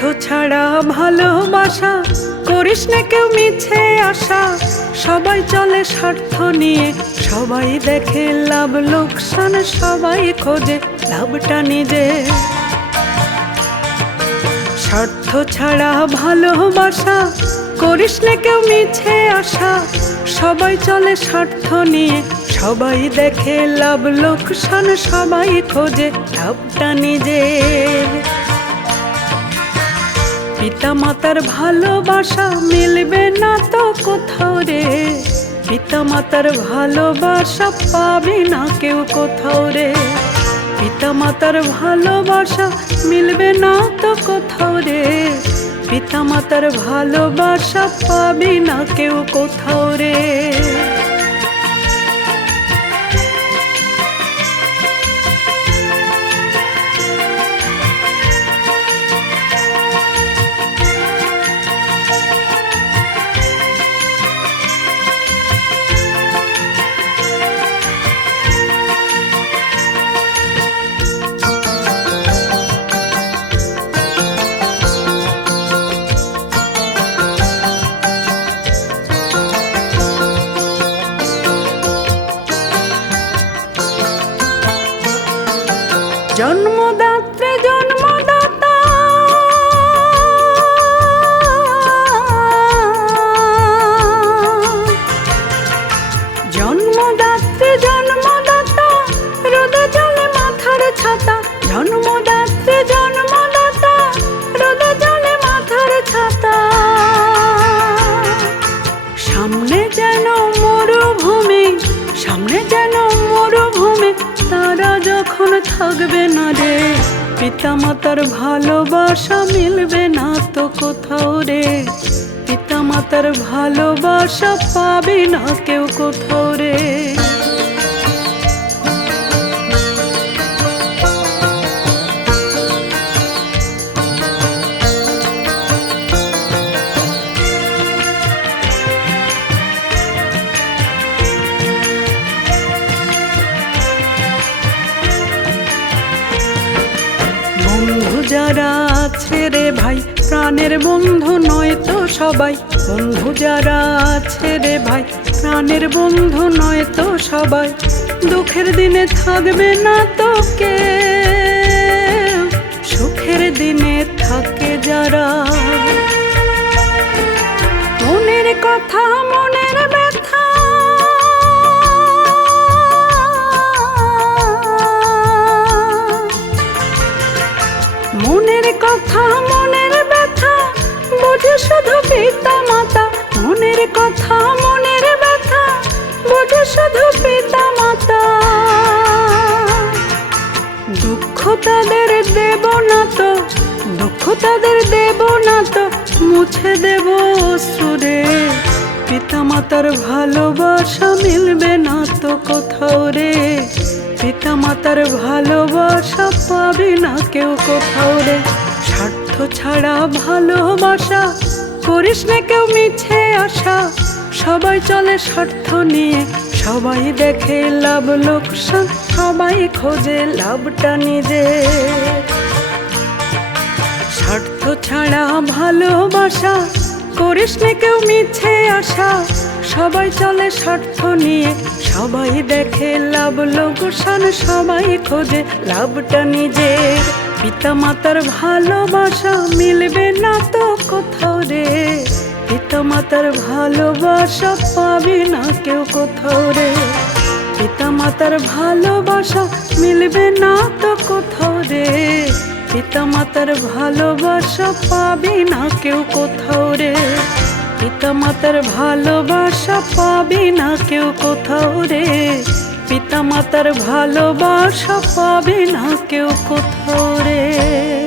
ছাড়া ভালোবাসা করিস না কেউ মিছে আশা। সবাই চলে স্বার্থ নিয়ে, সবাই দেখে লাভ, লোকসান সবাই খোঁজে, লাভটা নিজে। স্বার্থ ছাড়া ভালোবাসা করিস না কেউ মিছে আশা। সবাই চলে স্বার্থ নিয়ে, সবাই দেখে লাভ, লোকসান সবাই খোঁজে, লাভটা নিজের। পিতা মাতার ভালোবাসা মিলবে না তো কোথাও রে। পিতা মাতার ভালোবাসা পাবি না কেউ কোথাও রে। পিতা মাতার ভালোবাসা মিলবে না তো কোথাও রে। পিতা মাতার ভালোবাসা পাবি না কেউ কোথাও রে। জন্মদাত্রে জন্মদাতা। জন্মদাত্রে জন্মদাতা রোদে জলে মাথার ছাতা। জন্মদাতা তারা যখন থাকবে না রে পিতা মাতার ভালোবাসা মিলবে না তো কোথাও রে। পিতা মাতার ভালোবাসা পাবে না কেউ কোথাও রে। যারা আছে রে ভাই, প্রাণের বন্ধু নয় তো সবাই। বন্ধু যারা আছে রে ভাই, প্রাণের বন্ধু নয় তো সবাই। দুঃখের দিনে থাকবে না তো কে? তাদের দেব না তো, মুছে দেব পিতা মাতার ভালোবাসা মিলবে না তো কোথাও রে। পিতা মাতার ভালোবাসা পাবে না কেউ কোথাও রে। স্বার্থ ছাড়া ভালোবাসা করিস না কেউ মিছে আশা। সবাই চলে স্বার্থ নিয়ে, সবাই দেখে লাভ লোকসান, সবাই খোঁজে লাভটা নিজে। স্বার্থ ছাড়া ভালোবাসা, করিস না কেউ মিছে আশা। সবাই চলে স্বার্থ নিয়ে, সবাই দেখে লাভ, লোকসান সবাই খোঁজে। লাভটা নিজের পিতা মাতার ভালোবাসা মিলবে না তো কোথাও রে। পিতা মাতার ভালোবাসা পাবি না কেউ কোথাও রে। পিতা মাতার ভালোবাসা মিলবে না তো কোথাও রে। পিতা মাতার ভালোবাসা পাবি না কেউ কোথাও রে। পিতা মাতার ভালোবাসা পাবি না কেউ কোথাও রে। পিতা মাতার ভালোবাসা পাবি না কেউ কোথাও রে।